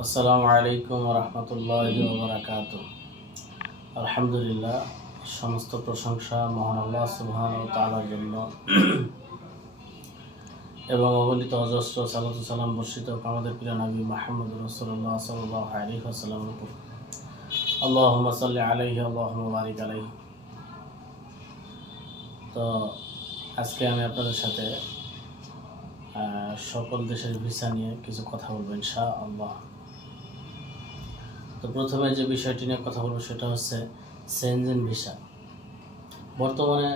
আসসালামু আলাইকুম রহমতুল্লাহ বারাকাত আলহামদুলিল্লাহ, সমস্ত প্রশংসা মহান আল্লাহ সুবহান ও তালার জন্য। এবং অগণিত অজস্র সালাতু সালাম বর্ষিত আমাদের প্রিয় নবী মাহমুদ রসুল্লাহ সাল্লাহ আলী আসাল্লামের উপর। আল্লাহ সাল্লি আলাইহি আল্লাহ বারিক আলাইহি। তো, আজকে আমি আপনাদের সাথে সকল দেশের ভিসা নিয়ে কিছু কথা বলব ইনশা আল্লাহ তো প্রথমে যে বিষয়টি নিয়ে কথা বলব সেটা হচ্ছে সেনজেন ভিসা বর্তমানে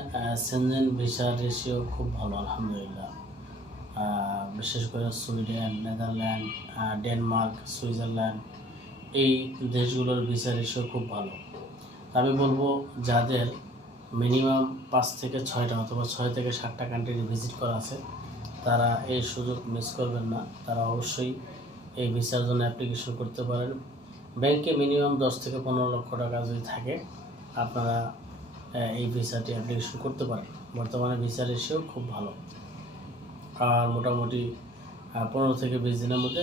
সেনজেন ভিসার রেশিও খুব ভালো, আলহামদুলিল্লাহ। বিশেষ করে সুইডেন, নেদারল্যান্ড ডেনমার্ক, সুইজারল্যান্ড, এই দেশগুলোর ভিসা রেশিও খুব ভালো। আমি বলব, যাদের মিনিমাম পাঁচ থেকে ছয়টা অথবা ছয় থেকে সাতটা কান্ট্রি ভিজিট করা আছে, তারা এই সুযোগ মিস করবেন না। তারা অবশ্যই এই ভিসার জন্য অ্যাপ্লিকেশন করতে পারেন। ব্যাংকে মিনিমাম দশ থেকে পনেরো লক্ষ টাকা যদি থাকে, আপনারা এই ভিসাটি অ্যাপ্লিকেশন করতে পারেন। বর্তমানে ভিসা রেশিও খুব ভালো। আর মোটামুটি পনেরো থেকে বিশ দিনের মধ্যে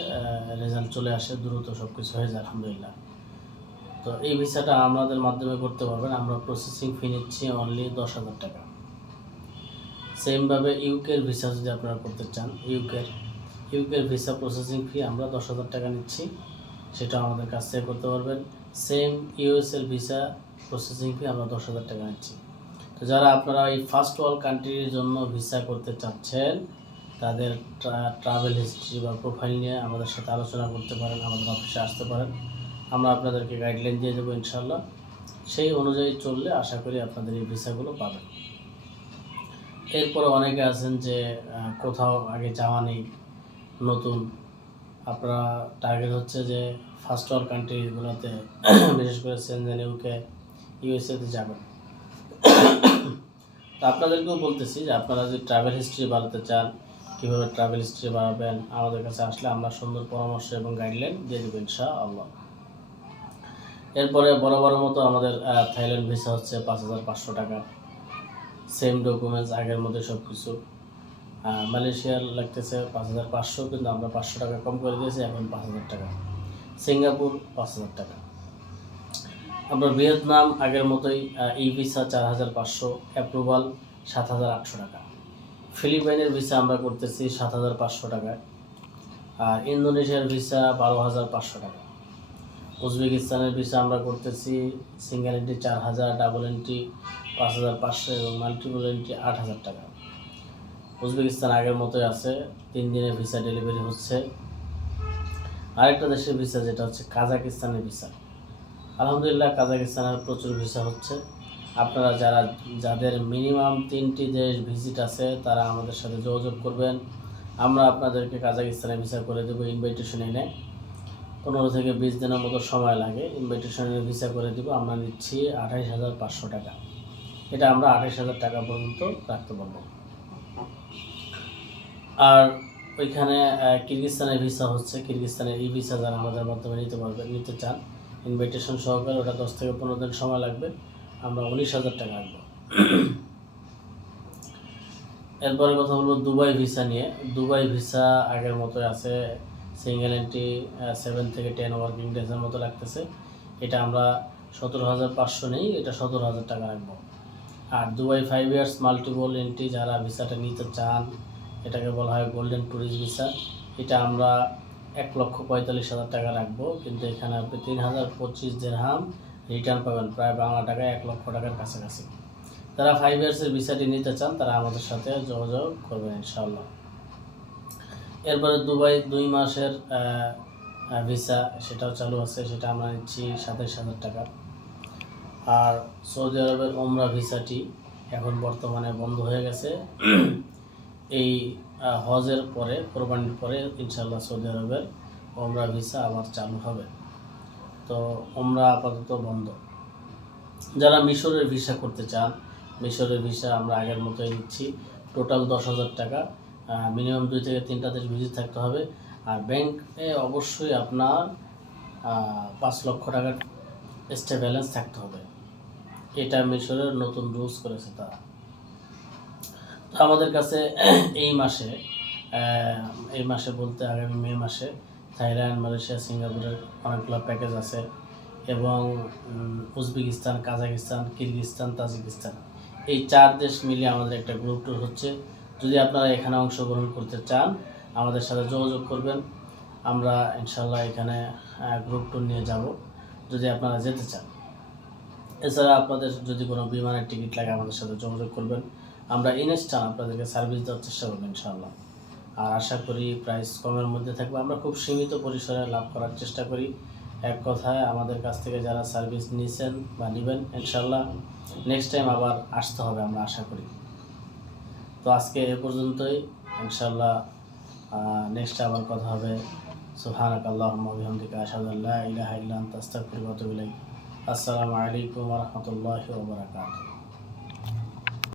রেজাল্ট চলে আসে, দ্রুত সব কিছু হয়ে যায়, আলহামদুলিল্লাহ। তো এই ভিসাটা আমাদের মাধ্যমে করতে পারবেন। আমরা প্রসেসিং ফি নিচ্ছি অনলি দশ হাজার টাকা। সেমভাবে ইউকের ভিসা যদি আপনারা করতে চান ইউকের ইউকের ভিসা প্রসেসিং ফি আমরা দশ হাজার টাকা নিচ্ছি। সেটা আমাদের কাছ থেকে করতে পারবেন। সেম ইউএসএর ভিসা প্রসেসিং ফি আমরা দশ হাজার টাকা নিচ্ছি। তো যারা আপনারা এই ফার্স্ট ওয়ার্ল্ড কান্ট্রির জন্য ভিসা করতে চাচ্ছেন, তাদের ট্রাভেল হিস্ট্রি বা প্রোফাইল নিয়ে আমাদের সাথে আলোচনা করতে পারেন, আমাদের অফিসে আসতে পারেন। আমরা আপনাদেরকে গাইডলাইন দিয়ে দেবো ইনশাল্লাহ সেই অনুযায়ী চললে আশা করি আপনাদের এই ভিসাগুলো পাবেন। এরপরে অনেকে আছেন যে কোথাও আগে যাওয়া নেই, নতুন আপনারা টার্গেট হচ্ছে যে ফার্স্ট ওয়ার্ল্ড কান্ট্রিগুলোতে বিশেষ করে সেনজেন ইউকে ইউএসএতে যাবেন। তো আপনাদেরকেও বলতেছি যে আপনারা যদি ট্রাভেল হিস্ট্রি বাড়াতে চান, কীভাবে ট্রাভেল হিস্ট্রি বাড়াবেন, আমাদের কাছে আসলে আমরা সুন্দর পরামর্শ এবং গাইডলাইন দিয়ে দেবো ইনশা এরপরে বড় বড় মতো আমাদের থাইল্যান্ড ভিসা হচ্ছে পাঁচ হাজার পাঁচশো টাকা। সেম ডকুমেন্টস আগের মধ্যে সব কিছু মালয়েশিয়ার লাগতেছে পাঁচ হাজার পাঁচশো, কিন্তু আমরা পাঁচশো টাকা কম করে দিয়েছি, এখন পাঁচ হাজার টাকা। সিঙ্গাপুর পাঁচ হাজার টাকা। আপনার ভিয়েতনাম আগের মতোই ই ভিসা চার হাজার পাঁচশো, অ্যাপ্রুভাল সাত হাজার আটশো টাকা। ফিলিপাইনের ভিসা আমরা করতেছি সাত হাজার পাঁচশো টাকায় আর ইন্দোনেশিয়ার ভিসা বারো হাজার পাঁচশো টাকা। উজবেকিস্তানের ভিসা আমরা করতেছি সিঙ্গেল এন্ট্রি চার হাজার, ডাবল এন্ট্রি পাঁচ হাজার পাঁচশো এবং মাল্টিপল এন্ট্রি আট হাজার টাকা। উজবেকিস্তান আগের মতোই আছে। তিন দিনে ভিসা ডেলিভারি হচ্ছে। আরেকটা দেশের ভিসা যেটা হচ্ছে কাজাকিস্তানের ভিসা আলহামদুলিল্লাহ কাজাকিস্তানের প্রচুর ভিসা হচ্ছে। আপনারা যারা, যাদের মিনিমাম তিনটি দেশ ভিজিট আছে, তারা আমাদের সাথে যোগাযোগ করবেন। আমরা আপনাদেরকে কাজাকিস্তানে ভিসা করে দেবো ইনভাইটেশন এনে। পনেরো থেকে বিশ দিনের মতো সময় লাগে। ইনভাইটেশনের ভিসা করে দিব। আমরা নিচ্ছি আঠাইশ হাজার পাঁচশো টাকা। এটা আমরা আঠাইশ হাজার টাকা পর্যন্ত রাখতে পারব। আর ওইখানে কিরগিস্তানের ভিসা হচ্ছে, কিরগিস্তানের ই ভিসা যারা আমাদের মাধ্যমে নিতে পারবেন নিতে চান ইনভাইটেশন সহকারে ওটা দশ থেকে পনেরো দিন সময় লাগবে, আমরা উনিশ হাজার টাকা রাখব। এরপরে কথা বলব দুবাই ভিসা নিয়ে। দুবাই ভিসা আগের মতোই আছে সিঙ্গেল এন্ট্রি সেভেন থেকে টেন ওয়ার্কিং ডেজের মতো লাগতেছে। এটা আমরা সতেরো হাজার পাঁচশো নেই, এটা সতেরো হাজার টাকা রাখব। আর Dubai five years multiple entry যারা ভিসাটা নিতে চান এটাকে বলা হয় গোল্ডেন ট্যুরিস্ট ভিসা এটা আমরা এক লক্ষ পঁয়তাল্লিশ হাজার টাকা রাখব, কিন্তু এখানে আপনি তিন হাজার পঁচিশ দেড়হাম রিটার্ন পাবেন, প্রায় বাংলা টাকায় এক লক্ষ টাকার কাছাকাছি। যারা ফাইভ ইয়ার্সের ভিসাটি নিতে চান, তারা আমাদের সাথে যোগাযোগ করবেন ইনশাআল্লাহ। এরপরে দুবাই দুই মাসের ভিসা সেটাও চালু আছে, সেটা আমরা নিচ্ছি সাতাইশ হাজার টাকা। আর সৌদি আরবের ওমরা ভিসাটি এখন বর্তমানে বন্ধ হয়ে গেছে। এই হজের পরে, কোরবানির পরে ইনশাল্লাহ সৌদি আরবের ওমরা ভিসা আবার চালু হবে। তো ওমরা আপাতত বন্ধ। যারা মিশরের ভিসা করতে চান, মিশরের ভিসা আমরা আগের মতোই নিচ্ছি। টোটাল দশ হাজার টাকা মিনিমাম দুই থেকে তিনটা দেশ ভিজিট থাকতে হবে। আর ব্যাংকে অবশ্যই আপনার পাঁচ লক্ষ টাকার এক্সট্রা ব্যালেন্স থাকতে হবে। এটা মিশরের নতুন রুলস করেছে তারা। আমাদের কাছে এই মাসে এই মাসে বলতে আগামী মে মাসে থাইল্যান্ড, মালয়েশিয়া, সিঙ্গাপুরের অনেকগুলো প্যাকেজ আছে এবং উজবেকিস্তান, কাজাকিস্তান কিরগিস্তান তাজিকিস্তান। এই চার দেশ মিলিয়ে আমাদের একটা গ্রুপ ট্যুর হচ্ছে। যদি আপনারা এখানে অংশগ্রহণ করতে চান, আমাদের সাথে যোগাযোগ করবেন। আমরা ইনশাল্লাহ এখানে গ্রুপ ট্যুর নিয়ে যাব, যদি আপনারা যেতে চান। এছাড়া আপনাদের যদি কোনো বিমানের টিকিট লাগে, আমাদের সাথে যোগাযোগ করবেন। আমরা ইনস্টান আপনাদেরকে সার্ভিস দেওয়ার চেষ্টা করব ইনশাআল্লাহ। আর আশা করি প্রাইস কমের মধ্যে থাকবে। আমরা খুব সীমিত পরিসরে লাভ করার চেষ্টা করি। এক কথায় আমাদের কাছ থেকে যারা সার্ভিস নিয়েছেন বা নেবেন ইনশাল্লাহ নেক্সট টাইম আবার আসতে হবে আমরা আশা করি। তো আজকে এ পর্যন্তই। ইনশাল্লাহ নেক্সট আবার কথা হবে। আতুবু ইলাইক। আসসালামু আলাইকুম রাহমাতুল্লাহি ওয়া বারাকাতুহু।